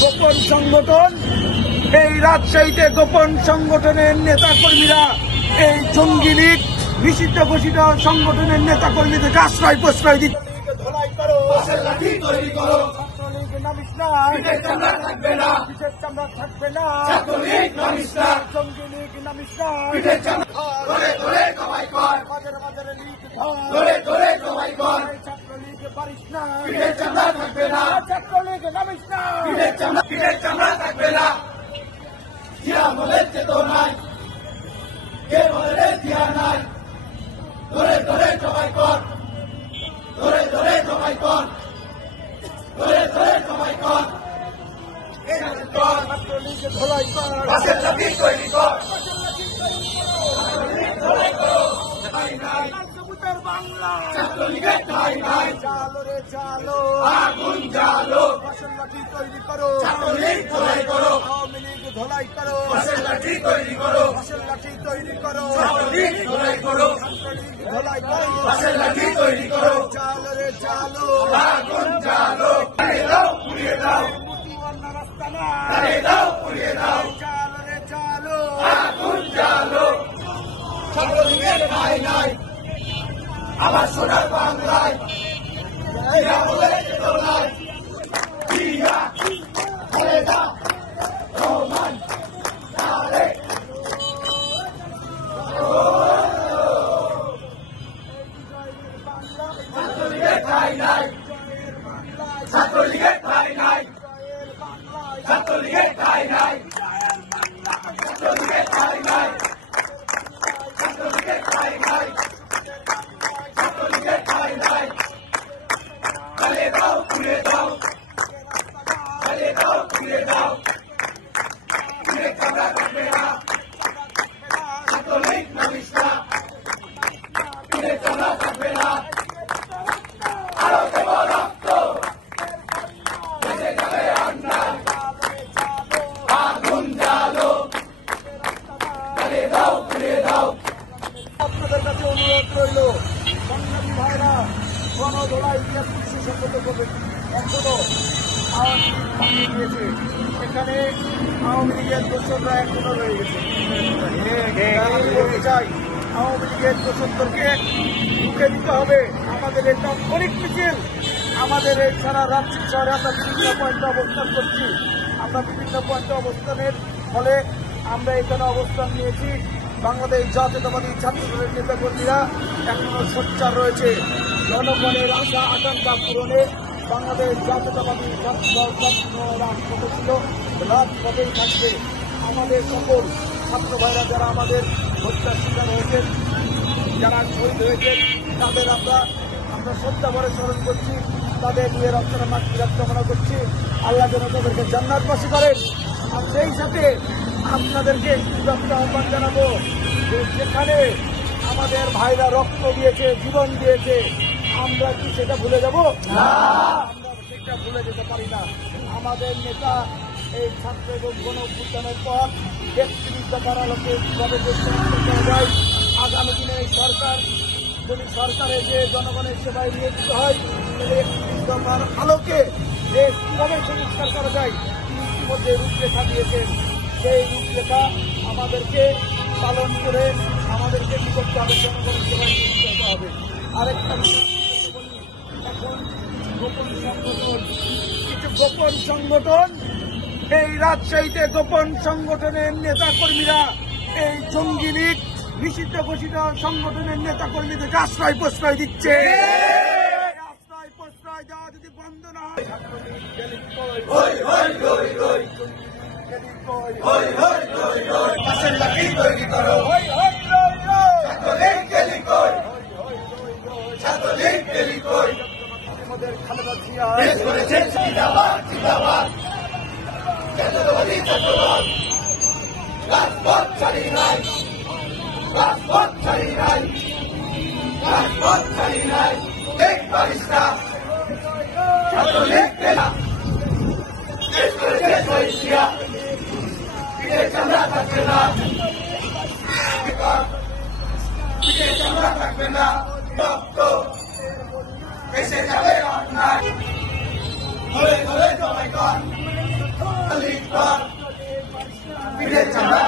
গোপন সংগঠন, এই রাজশাহীতে গোপন সংগঠনের নেতা কর্মীরা এই জঙ্গি লীগ নিষিদ্ধ ঘোষিত সংগঠনের নেতা কর্মীদেরকে আশ্রয় প্রশ্রয় দিচ্ছে। চালো রে চালো, আগুন জ্বালো, ফসল লাঠি তৈরি করো, ছাত্রলীগ ধোলাই করো, আওয়ামী লীগ ধোলাই করো, ফসল লাঠি তৈরি করো, ফসল লাঠি তৈরি করো, ছাত্রলীগ ধোলাই করো, ছাত্রলীগ ধোলাই করো, ফসল লাঠি তৈরি করো, চালো রে চালো, আগুন জ্বালো, জ্বালিয়ে দাও পুড়িয়ে দাও, মুক্তিবান্না রাস্তা না, জ্বালিয়ে দাও পুড়িয়ে দাও, চালো রে চালো, আগুন জ্বালো, ছাত্রলীগের ঠাঁই নাই আমার সোনার বাংলায়, ছাত্রলীগের ঠাঁই নাই, ছাত্রলীগের ঠাঁই নাই, ছাত্রলীগের ঠাঁই নাই, ছাত্রলীগের ঠাঁই নাই, ছাত্রলীগের ঠাঁই নাই, জ্বালিয়ে দাও পুড়িয়ে দাও, জ্বালিয়ে দাও পুড়িয়ে দাও, পুড়ে চামড়া থাকবে না, ছাত্রলীগ নামিস না, পুড়ে চামড়া থাকবে না, আরো দেব রক্ত, বেঁচে যাবে অন্যায়, আগুন জ্বালো, জ্বালিয়ে দাও পুড়িয়ে দাও। আপনাদের কাছে অনুরোধ রইল, সংগ্রামী ভাইরা, গণধোলাই দিয়ে পুলিশের সম্মত করবেন। এখনো আওয়ামী লীগ দিয়েছে, এখানে আওয়ামী লীগের দোষররা এখনো রয়ে গেছে। আমি বলতে চাই, আওয়ামী লীগের দোষরদেরকে ঢুকে দিতে হবে। আমাদের এটা অনেক মিছিল, আমাদের এই সারা রাজ্য শহরে আমরা বিভিন্ন পয়েন্টে অবস্থান করছি। আমরা বিভিন্ন পয়েন্টে অবস্থানের ফলে আমরা এখানে অবস্থান নিয়েছি। বাংলাদেশ জাতীয়তাবাদী ছাত্রদলের নেতাকর্মীরা এখনো সোচ্চার রয়েছে। জনগণের আশা আকাঙ্ক্ষা পূরণে বাংলাদেশ জাতীয়তাবাদী ছাত্রদল রাজপথে ছিল, রাজপথেই থাকবে। আমাদের সকল ছাত্র ভাইরা যারা আমাদের হত্যার শিকার হয়েছেন, যারা শহীদ হয়েছেন, তাদের আমরা শ্রদ্ধা ভরে স্মরণ করছি। তাদের নিয়ে রক্ষণা মাতৃরাত কামনা করছি। আল্লাহ যেন তাদেরকে জান্নাতবাসী করেন। আর সেই সাথে আপনাদেরকে একটা আহ্বান জানাবো যে যেখানে আমাদের ভাইরা রক্ত দিয়েছে, জীবন দিয়েছে, আমরা কি সেটা ভুলে যাব? না, আমরা সেটা ভুলে যেতে পারি না। আমাদের নেতা এই ছাত্র এবং গণ অভ্যুত্থানের পর ব্যক্তিগতার আলোকে কিভাবে করা যায়, আগামী দিনে এই সরকার যদি সরকারের যে জনগণের সেবায় নিয়োজিত হয়, তাহলে ব্যক্তিগতার আলোকে দেশ কিভাবে সংস্কার করা যায় ইতিমধ্যে রূপরেখা দিয়েছেন। সেই রূপরেখা আমাদেরকে পালন করে আমাদেরকে কি করতে হবে? জনগণের সেবায় নিয়োজিত হতে হবে। আরেকটা এখন গোপন সংগঠন, কিছু গোপন সংগঠন, এই রাজশাহীতে গোপন সংগঠনের নেতা কর্মীরা এই জঙ্গি লীগ নিষিদ্ধ ঘোষিত সংগঠনের নেতা কর্মীদেরকে আশ্রয় প্রশ্রয় দিচ্ছে। আশ্রয় প্রশ্রয় দেওয়া যদি বন্ধ না হয়, রাজপথ ছাড়ি নাই, রাজপথ ছাড়ি নাই, রাজপথ ছাড়ি নাই, এক পারিস না, ছাত্রলীগ পেলা, দেশ করেছে শহীদ জিয়া, পিঠে চামড়া থাকবে না, পিঠে চামড়া থাকবে না, রক্ত বেঁচে যাবে অন্যায়, ধরে ধরে জমাই কর, পিঠের চামড়া